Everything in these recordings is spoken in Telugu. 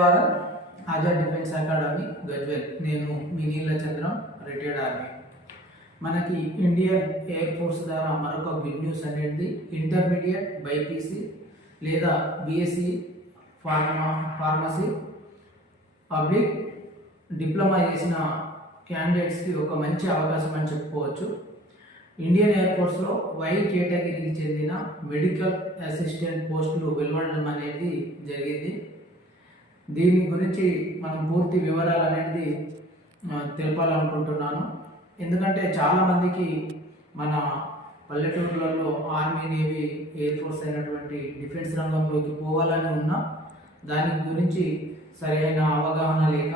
Bharat Azad defence academy Gajwel. నేను మీ నీళ్ళ చంద్రం, రిటైర్డ్ ఆర్మీ. మనకి ఇండియన్ ఎయిర్ ఫోర్స్ ద్వారా మరొక గుడ్ న్యూస్ అనేది ఇంటర్మీడియట్ బైపీసీ లేదా బీఎస్సీ ఫార్మసీ పబ్లిక్ డిప్లొమా చేసిన క్యాండిడేట్స్కి ఒక మంచి అవకాశం అని చెప్పుకోవచ్చు. ఇండియన్ ఎయిర్ ఫోర్స్లో వై కేటగిరీకి చెందిన మెడికల్ అసిస్టెంట్ పోస్టులు వెలువడడం అనేది జరిగింది. దీని గురించి మనం పూర్తి వివరాలు అనేది తెలపాలనుకుంటున్నాను. ఎందుకంటే చాలామందికి మన పల్లెటూరులలో ఆర్మీ, నేవీ, ఎయిర్ ఫోర్స్ అయినటువంటి డిఫెన్స్ రంగంలోకి పోవాలని ఉన్నా దాని గురించి సరైన అవగాహన లేక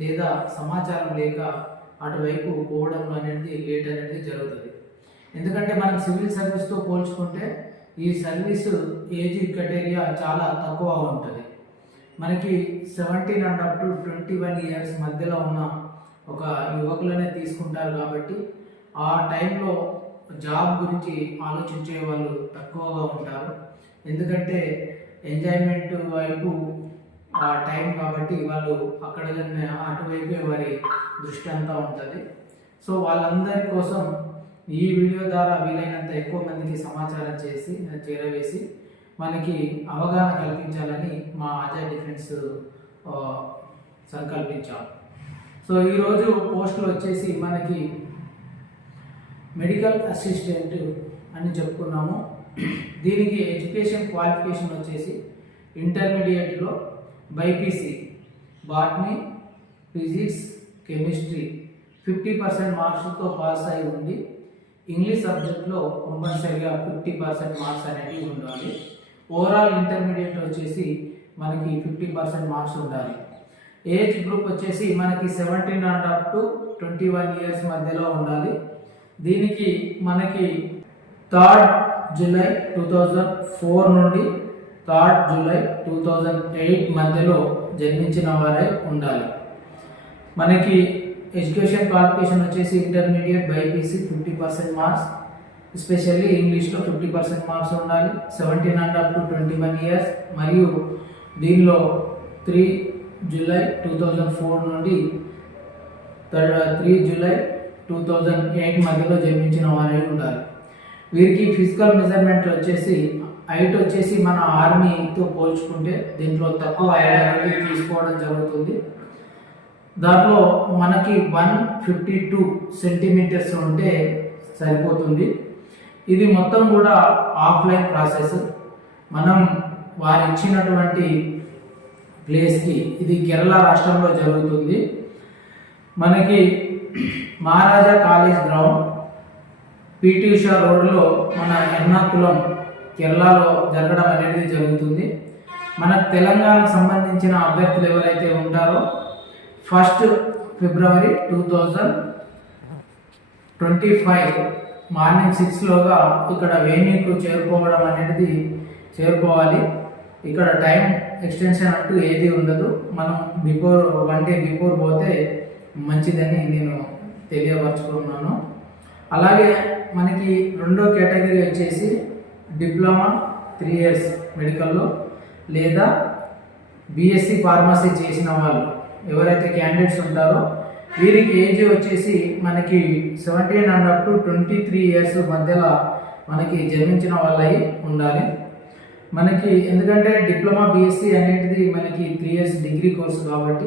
లేదా సమాచారం లేక అటువైపు పోవడం అనేది లేట్ అనేది జరుగుతుంది. ఎందుకంటే మనం సివిల్ సర్వీస్తో పోల్చుకుంటే ఈ సర్వీస్ ఏజ్ క్రైటీరియా చాలా తక్కువ ఉంటుంది. మనకి 17 and up to 21 years మధ్యలో ఉన్న ఒక యువకులనే తీసుకుంటారు. కాబట్టి ఆ టైంలో జాబ్ గురించి ఆలోచించే వాళ్ళు తక్కువగా ఉంటారు. ఎందుకంటే ఎంజాయ్మెంట్ వైపు ఆ టైం కాబట్టి వాళ్ళు అక్కడ అటువైపే వారి దృష్టి అంతా ఉంటుంది. సో వాళ్ళందరి కోసం ఈ వీడియో ద్వారా వీలైనంత ఎక్కువ మందికి సమాచారం చేరవేసి మనకి అవగాహన కల్పించాలని మా ఆజాద్ డిఫెన్స్ సంకల్పించాం. సో ఈరోజు పోస్టులు వచ్చేసి మనకి మెడికల్ అసిస్టెంట్ అని చెప్పుకున్నాము. దీనికి ఎడ్యుకేషన్ క్వాలిఫికేషన్ వచ్చేసి ఇంటర్మీడియట్లో బైపీసీ బాటనీ, ఫిజిక్స్, కెమిస్ట్రీ 50% మార్క్స్తో పాస్ అయి ఉండి ఇంగ్లీష్ సబ్జెక్ట్లో కంపల్సరీగా 50% మార్క్స్ అనేవి ఉండాలి. ఓవరాల్ ఇంటర్మీడియట్ వచ్చేసి మనకి 50% మార్క్స్ ఉండాలి. ఏజ్ గ్రూప్ వచ్చేసి మనకి 17 and up to 21 years మధ్యలో ఉండాలి. దీనికి మనకి 3rd July 2004 నుండి 3rd July 2008 మధ్యలో జన్మించిన వారే ఉండాలి. మనకి ఎడ్యుకేషన్ క్వాలిఫికేషన్ వచ్చేసి ఇంటర్మీడియట్ బైపీసీ 50% మార్క్స్, ఎస్పెషల్లీ ఇంగ్లీష్లో 50% మార్క్స్ ఉండాలి. 17 and up to 21 years మరియు దీనిలో 3 July 2004 నుండి 3 July 2008 మధ్యలో జన్మించిన వారే ఉండాలి. వీరికి ఫిజికల్ మెజర్మెంట్ వచ్చేసి హైట్ వచ్చేసి మన ఆర్మీతో పోల్చుకుంటే దీంట్లో తక్కువ హైట్ అనేది తీసుకోవడం జరుగుతుంది. దాంట్లో మనకి 152 సెంటీమీటర్స్ ఉంటే సరిపోతుంది. ఇది మొత్తం కూడా ఆఫ్లైన్ ప్రాసెస్. మనం వారు ఇచ్చినటువంటి ప్లేస్కి, ఇది కేరళ రాష్ట్రంలో జరుగుతుంది. మనకి మహారాజా కాలేజ్ గ్రౌండ్, పిటి ఉషా రోడ్లో మన ఎర్నాకుళం కేరళలో జరగడం అనేది జరుగుతుంది. మన తెలంగాణకు సంబంధించిన అభ్యర్థులు ఎవరైతే ఉంటారో 1st February 2025 మార్నింగ్ 6లోగా ఇక్కడ వెన్యూకు చేరుకోవాలి. ఇక్కడ టైం ఎక్స్టెన్షన్ అంటూ ఏది ఉండదు. మనం 1 day బిఫోర్ పోతే మంచిదని నేను తెలియపరచుకున్నాను. అలాగే మనకి రెండో కేటగిరీ వచ్చేసి డిప్లొమా 3 years మెడికల్లో లేదా బీఎస్సీ ఫార్మసీ చేసిన వాళ్ళు ఎవరైతే క్యాండిడేట్స్ ఉంటారో వీరికి ఏజ్ వచ్చేసి మనకి 17 and up to 23 years మధ్యలో మనకి జన్మించిన వాళ్ళై ఉండాలి. మనకి ఎందుకంటే డిప్లొమా బీఎస్సీ అనేది మనకి 3 years డిగ్రీ కోర్సు కాబట్టి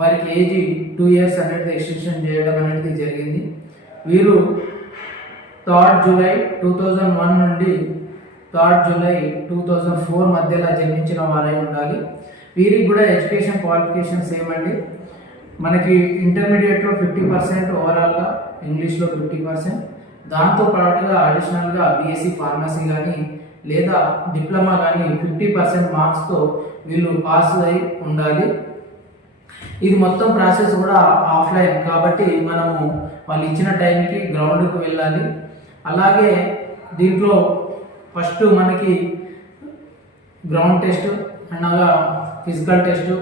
వారికి ఏజ్ 2 years అనేది ఎక్స్టెన్షన్ చేయడం అనేది జరిగింది. వీరు 3rd July 2001 నుండి 3rd July 2004 మధ్యలో జన్మించిన వారై ఉండాలి. వీరికి కూడా ఎడ్యుకేషన్ క్వాలిఫికేషన్స్ ఏమండి, మనకి ఇంటర్మీడియట్లో 50% ఓవరాల్గా, ఇంగ్లీష్లో 50%, దాంతో పాటుగా అడిషనల్గా బీఎస్సీ ఫార్మసీ కానీ లేదా డిప్లొమా కానీ 50% మార్క్స్తో వీళ్ళు పాస్ అయి ఉండాలి. ఇది మొత్తం ప్రాసెస్ కూడా ఆఫ్లైన్ కాబట్టి మనము వాళ్ళు ఇచ్చిన టైంకి గ్రౌండ్కి వెళ్ళాలి. అలాగే దీంట్లో ఫస్ట్ మనకి గ్రౌండ్ టెస్ట్ అనగా ఫిజికల్ టెస్ట్,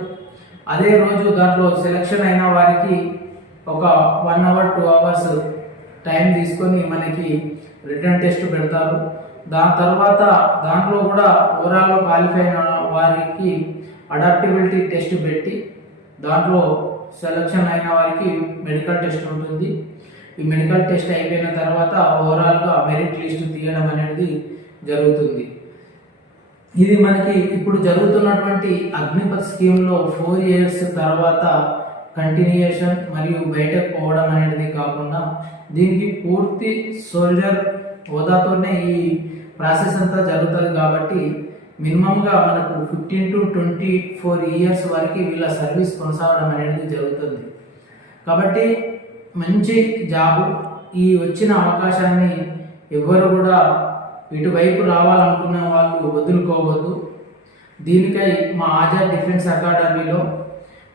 అదే రోజు దాంట్లో సెలెక్షన్ అయిన వారికి ఒక 1 hour 2 hours టైం తీసుకొని మనకి రిటర్న్ టెస్ట్ పెడతారు. దాని తర్వాత దాంట్లో కూడా ఓవరాల్లో క్వాలిఫై అయిన వారికి అడాప్టబిలిటీ టెస్ట్ పెట్టి దాంట్లో సెలక్షన్ అయిన వారికి మెడికల్ టెస్ట్ ఉంటుంది. ఈ మెడికల్ టెస్ట్ అయిపోయిన తర్వాత ఓవరాల్గా మెరిట్ లిస్ట్ తీయడం అనేది జరుగుతుంది. ఇది మనకి ఇప్పుడు జరుగుతున్నటువంటి అగ్నిపథ్ స్కీమ్లో 4 years తర్వాత కంటిన్యూయేషన్ మరియు బయటకు పోవడం అనేది కాకుండా దీనికి పూర్తి సోల్జర్ హోదాతోనే ఈ ప్రాసెస్ అంతా జరుగుతుంది. కాబట్టి మినిమంగా మనకు 15 to 24 years వరకు వీళ్ళ సర్వీస్ కొనసాగడం అనేది జరుగుతుంది. కాబట్టి మంచి జాబు, ఈ వచ్చిన అవకాశాన్ని ఎవరు కూడా ఇటువైపు రావాలనుకున్న వాళ్ళు వదులుకోవద్దు. దీనికై మా ఆజాద్ డిఫెన్స్ అకాడమీలో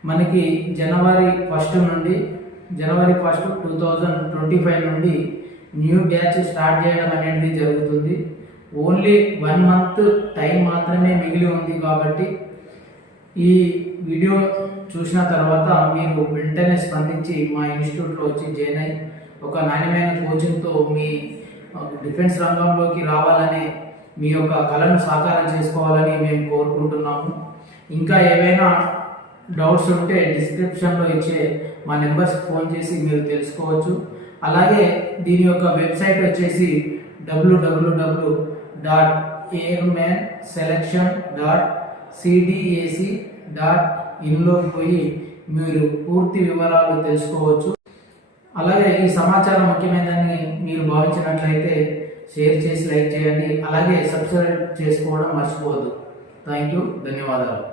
మనకి జనవరి 1 నుండి జనవరి 1, 2025 నుండి న్యూ బ్యాచ్ స్టార్ట్ చేయడం అనేది జరుగుతుంది. ఓన్లీ 1 month టైం మాత్రమే మిగిలి ఉంది. కాబట్టి ఈ వీడియో చూసిన తర్వాత మీరు వెంటనే స్పందించి మా ఇన్స్టిట్యూట్లో వచ్చి జాయిన్ అయ్యి ఒక నాణ్యమైన కోచింగ్తో మీ డిఫెన్స్ రంగంలోకి రావాలని, మీ యొక్క కళను సాకారం చేసుకోవాలని మేము కోరుకుంటున్నాము. ఇంకా ఏవైనా డౌట్స్ ఉంటే డిస్క్రిప్షన్లో ఇచ్చే మా నెంబర్స్కి ఫోన్ చేసి మీరు తెలుసుకోవచ్చు. అలాగే దీని యొక్క వెబ్సైట్ వచ్చేసి www.airmanselection.cdac.in పోయి మీరు పూర్తి వివరాలు తెలుసుకోవచ్చు. అలాగే ఈ సమాచారం ముఖ్యమైనదని మీరు భావించినట్లయితే షేర్ చేసి లైక్ చేయండి. అలాగే సబ్స్క్రైబ్ చేసుకోవడం మర్చిపోవద్దు. థ్యాంక్ యూ, ధన్యవాదాలు.